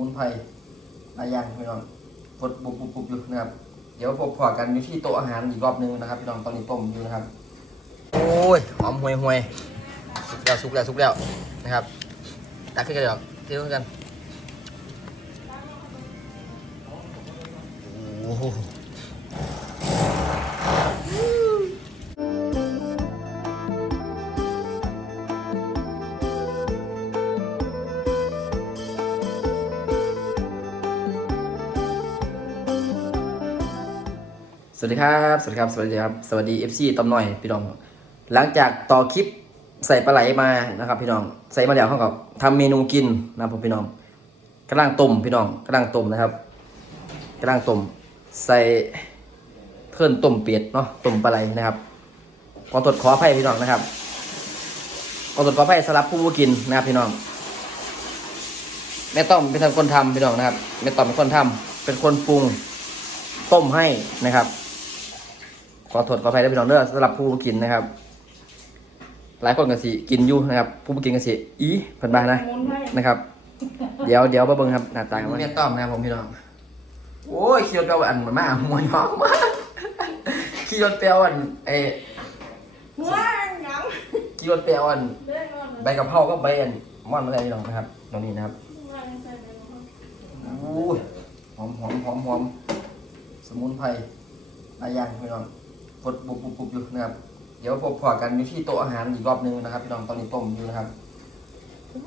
มุนไพรลายอย่างพี่น้องกดบุบปุบปุบอยู่นะครับ เดี๋ยวพบพอกันอยู่ที่โต๊ะอาหารอีกรอบหนึงนะครับพี่น้องตอนนี้ต้มอยู่นะครับ โอ้ยหอมห่วยห่วยสุกแล้วสุกแล้วสุกแล้วนะครับตักขึ้นกันเดี๋ยวเที่ยวกัน สวัสดีครับ สวัสดีครับ สวัสดีครับ สวัสดี FC ตอมหน่อยพี่น้อง หลังจากต่อคลิปใส่ปลาไหลมานะครับ พี่น้อง ใส่มาแล้วเขาก็ทำเมนูกินนะครับผมพี่น้องกำลังต้มพี่น้องกำลังต้มนะครับกำลังต้มใส่เพิ่นต้มเป็ดเนาะ ต้มปลาไหลนะครับขอตรวจขออภัยพี่น้องนะครับขอตรวจขออภัยสำหรับผู้กินนะครับพี่น้อง แม่ต้อมเป็นคนทำพี่น้องนะครับ แม่ต้อมเป็นคนทำเป็นคนปรุงต้มให้นะครับ ขอโทษขออภัยด้วยพี่น้องเด้อสำหรับผู้กินนะครับ หลายคนก็สิกินอยู่นะครับ ผู้กินก็สิอีเพิ่นบ้านะนะครับ เดี๋ยวเดี๋ยวมาเบิ่งครับหน้าตาของเนี่ยต้อมนะครับผมพี่น้องโอ้ยขี้รถเปรียวอันมันมาหัวหยองมากขี้รถเปรียวอันเอว้างยังขี้รถเปรียวอันใบกะเพราก็ใบอันม่อนมาเลยพี่น้องนะครับตรงนี้นะครับว่างใส่ในห้องอู้ยหอมหอมหอมหอมสมุนไพรหลายอย่างพี่น้อง กดบุบบุบบุบอยู่นะครับ เดี๋ยวพบพอกันอยู่ที่โต๊ะอาหารอีกรอบหนึงนะครับพี่น้องตอนนี้ต้มอยู่นะครับ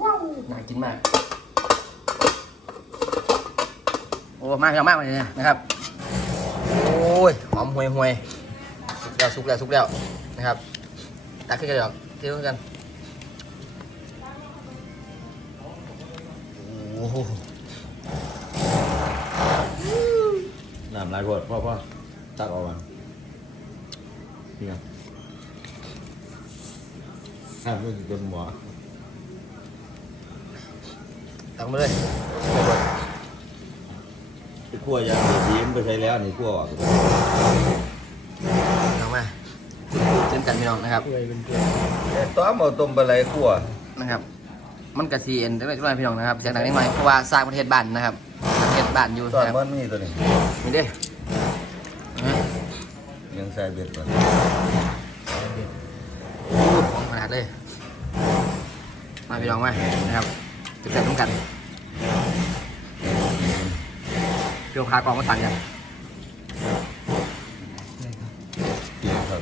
ว้าวน่ากินมาก โอ้มากพี่น้องมากเลยเนี่ยนะครับ โอ้ยหอมห่วยห่วยสุกแล้วสุกแล้วสุกแล้วนะครับตักขึ้นกันเดี๋ยวเที่ยวกันโอ้โหน้ำลายพดพ่อพ่อตักออกมา นี่ไงห้ามไม่ถึงจนหมอตักมาเลยไอ้ขั้วยางเดือดดีมันไปใช้แล้วนี่ขั้วออกตักมาเจนกันพี่น้องนะครับตัวหมอต้มปลาไหลขั้วนะครับ มันกระซีเอ็นได้ไหมทุกท่านพี่น้องนะครับเสียงดังนิดหน่อยเพราะว่าสร้างประเทศบ้านนะครับประเทศบ้านอยู่ตอนนะครับมันมีตัวนี้มีเด้นะยัง ใส่เบ็ดก่อนของขนาดเลย มาพี่น้องมานะครับจะเต็มต้องกันเปรี้ยวคากองมาสั่งกันกินครับ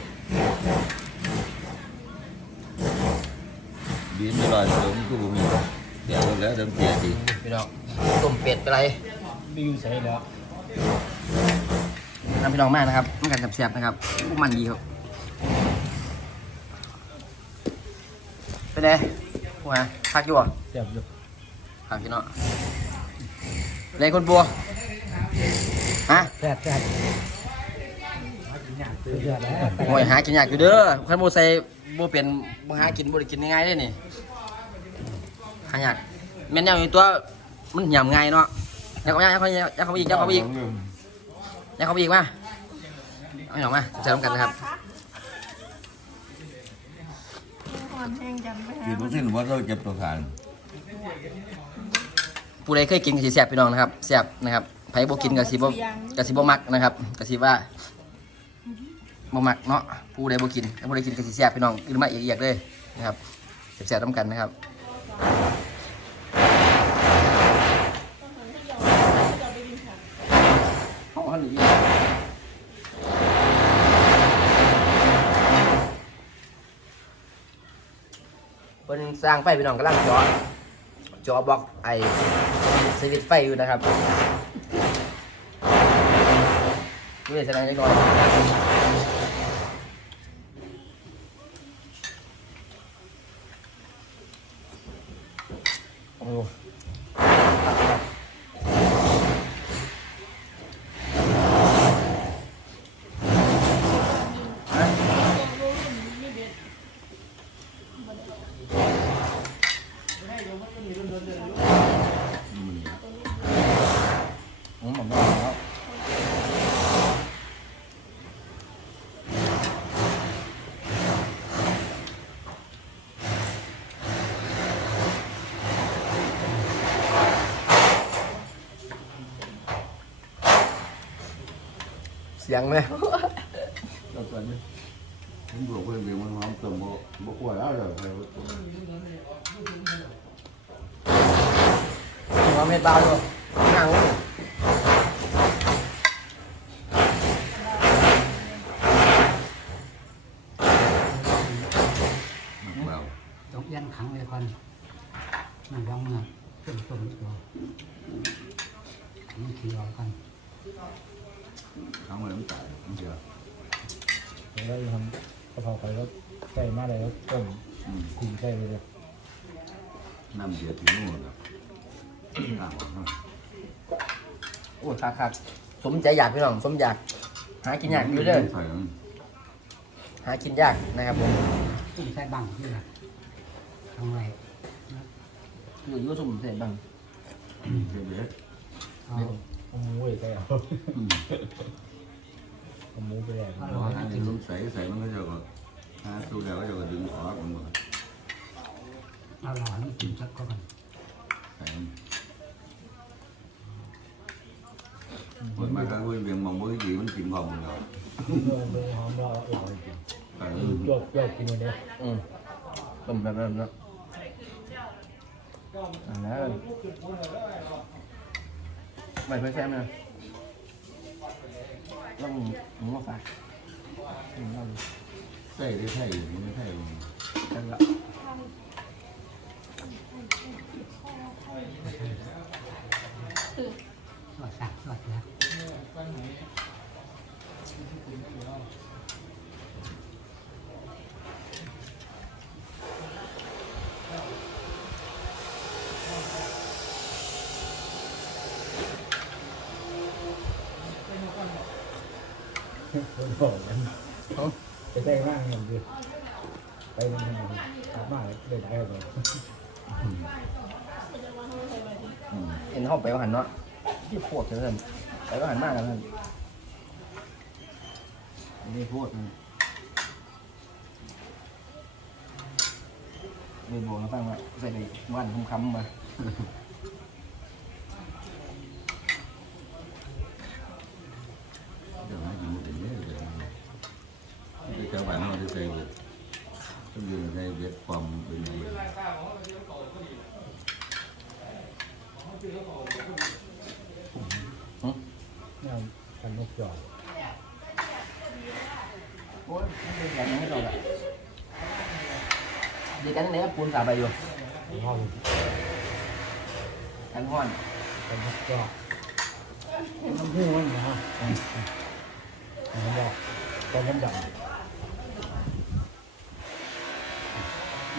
บินไม่ลอยเสริมคือบุมีเดี๋ยวแล้วเดิมเกียร์ดีพี่น้องต้มเป็ดไปไรไม่อยู่ใส่แล้ว น้ำพี่น้องมากนะครับต้องการแซ่บๆนะครับพวกมันดีครับเป็นไงพวกฮะคักอยู่อะเจ็บอยู่คักอยู่เนาะเลยคนบัวฮะแซ่บแซ่บเดือดแล้วโอ้ยหากินยากอยู่เด้อคันโมใส่โมเปลี่ยนบ่หากินบ่ได้กินง่ายๆเด้นี่หายากแม่นแนวอยู่ตัวมันหยำง่ายเนาะอยากเขาอยากเขาอยากเขาอีกอยากเขาอีกอ ยากเขาอีกมาเอาหยองมาจะร่วมกันนะครับก่อนแห้งจันไปกินมันสิ้นว่าเราเก็บตัวขานผู้ใดเคยกินกะสิแซ่บพี่น้องนะครับแซ่บนะครับไผบ่กินกะสิบ่กะสิบ่มักนะครับกะสิว่าบ่มักเนาะผู้ใดบ่กินถ้าผู้ใดกินกะสิแซ่บพี่น้องอื่นมาเอียกๆเลยนะครับแซ่บๆนํกันนะครับเอาอันนี้เพิ่น สร้างไฟพี่น้องกำลังเจาะจอบล็อกไอสวิตไฟอยู่นะครับนี่แสดงได้ก่อนโอ้ ได้แล้วเสียงไหมเราตอนนี้ผมบอกเพื่อนเพื่อนมันหอมเติมบ่บ่กลัวแล้วเลยไปว่าไม่เบาเลยนั่ง แล้วทำกะเพราไก่ก็ใส่มาเลยแล้วต้มอืมคุมใส่ไปเลยน้ำเสียถึงนู่นแล้วต่างกันโอ้คักคักสมใจอยากพี่น้องสมอยาก หากินยากอยู่เด้อใส่มันหากินยากนะครับผมคุมใส่บังนี่แหละทำไรอยู่อยูสุ่มเสร็จบ้างเสียเบ็ดเอาเอาหมูไปใส่เอา อืม เอาหมูไปแดกเพราะว่าถ้ากินใส่ใส่มันก็จะก็หาสู้แล้วก็จะก็ดึงออกมันหมดเอาหลอนกินสั แล้วเบอร์หอมาหล่อจริงใส่จวบจวบกินวันนี้อืมต้มแบบนั้นเนาะอันนั้นไซ่บนะต้องมาฝากมึงเอาดิใส่ได้ใส่ไม่ใส่กังละสวดสักสวดแล้ว คนบอกกันเอาไปใส่มากเงี้ยดิไปมันมากเลยได้เลยเห็นห้องไปว่าหันเนาะที่พวกเท่านั้นไปว่าหันมากกันท่านนี่พูดเรียนบอกนะฟังว่าใส่ไปวันคุ้มคำมา เดี๋ยวให้กินเป็นเยอะเลยจะ เจ้าบ้านเราได้ใส่เบ็ดต้องอยู่ในเบ็ดความเป็นดีเนี่ยกันนกจอกโอ้ยไม่เป็นแบบนั้นไม่หรอกอะดีกันไหนก็ปูนสาไปอยู่ห้องกันห้อนกันนกจอกมันหูมันนะฮะผมบอกตอนนั้นดัง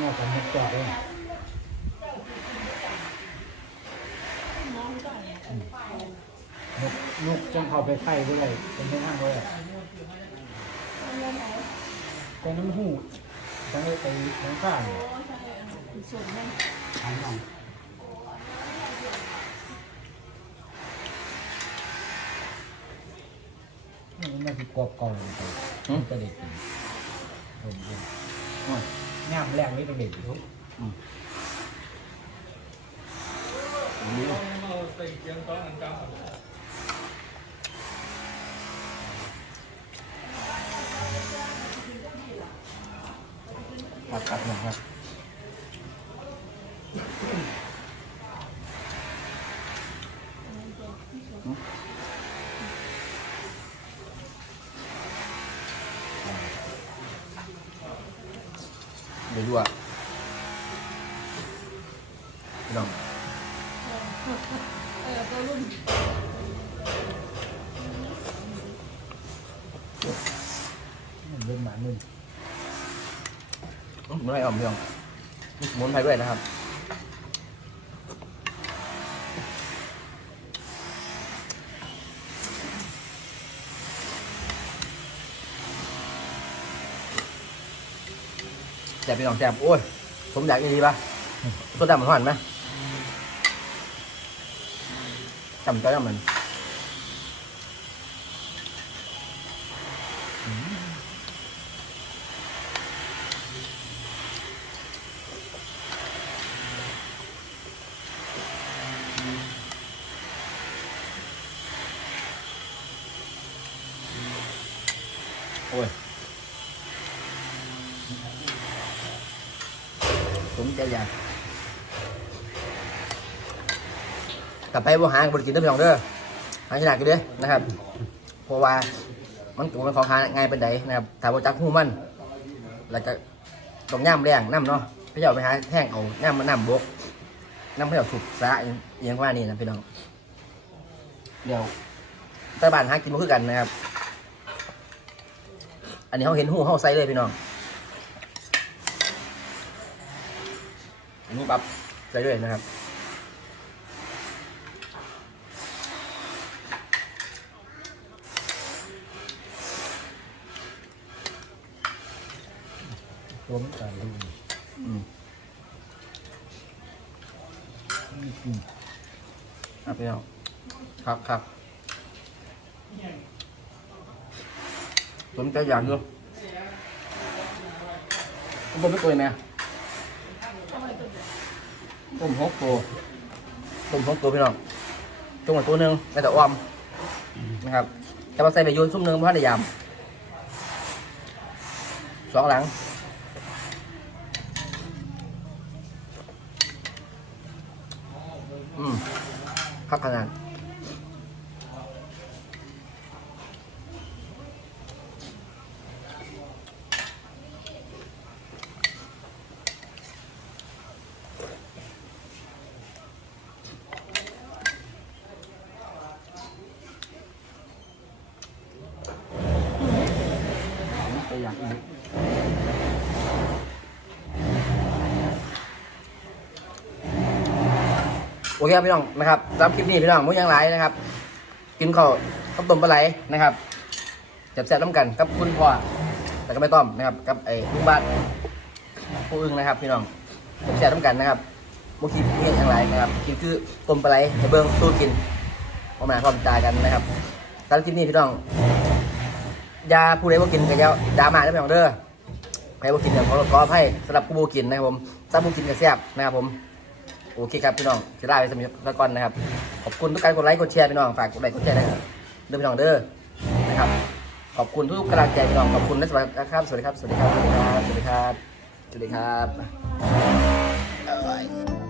นอ กจากนกจอกเลยน้องจ่ายนกนกจังเข้าไปไข่ด้วยเป็นไม่นั่งเลยเอาเงินไหนแต่น้ำหูทั้งไปทั้งข้างโอ้ใช่อีกส่วนหนึงทางน้องนี่มันคือกรอบกองไปมันจะเด็กผมงามแรงนี่เป็นเด็กทุกกัดกัดหน่อยครับเดี๋ยวดูอะพี่น้อง เออตัวรุ่นมันเป็นหมาหนึ่งอืมไม่อ่อมพี่น้องมีสมุนไพรด้วยนะครับแซ่บพี่น้องแซ่บโอ้ยผมอยากอีดีปะตัวดำมันหวานไหม cầm tới là mình. Ôi. Cũng cho dài กลับไปบ่หาบริกินเด้อพี่น้องเด้อหาชนะกันเด้อนะครับเพราะว่ามันตัวมันของหาง่ายเป็นไดนะครับถ้าบ่จักหูมัน แล้วก็ต้องย่ำแรงน้ำเนาะพี่เจ้าไปหาแท่งเอาย่ำมาน้ำบกน้ำพี่เจ้าสุกสะอหยังว่านี่นะพี่น้องเดี๋ยวต้บ้านหากินมาคือกันนะครับ อันนี้เขาเห็นหูเขาใส่เลยพี่น้องอันนี้ปับใส่เลยนะครับ ล้มกันดูอืมอะพี่น้องครับครับผมจะอย่ากดูต้มไม่ตัวไหมต้มหกตัวต้มหกตัวพี่น้องต้มกับตัวหนึ่งแล้วแต่อ้อมนะครับแต่ว่าใส่ใบยูนซุ่มหนึ่งเพราะได้ยำสองหลัง อืมพักขนาดไปอยากอีกโอเคครับพี่น้องนะครับสำหรับคลิปนี้พี่น้องมุ้งยังไรนะครับ กินข้าวต้มต้มปลาไหลนะครับจับแซ่บน้ำกันกับคุณพ่อแต่ก็ไม่ต้อมนะครับกับไอ้ลุงบ้านผู้อึ้งนะครับ พี่น้องจับแซ่บน้ำกันนะครับมุกคลิปนี้ยังไรนะครับกินคือต้มปลาไหลให้เบิ้งสู้กินพร้อมหน้าพร้อมตากันนะครับสำหรับคลิปนี้พี่น้องยาผู้ใดว่กินก็ยาดามาได้อพี่น้องเด้อใครว่กินเนี่ยขอขออภัยสำหรับผู้บ่กินนะครับผมถ้าผู้กินก็แซ่บนะครับผม โอเคครับพี่น้องจะได้ไปสมิธก่อนนะครับ ขอบคุณทุกการกดไลค์กดแชร์พี่น้องฝากกดไลค์กดแชร์นะครับเด้อพี่น้องเด้อนะครับ ขอบคุณทุกกำลังใจพี่น้องขอบคุณและสวัสดีครับสวัสดีครับสวัสดีครับสวัสดีครับสวัสดีครับสวัสดีครับ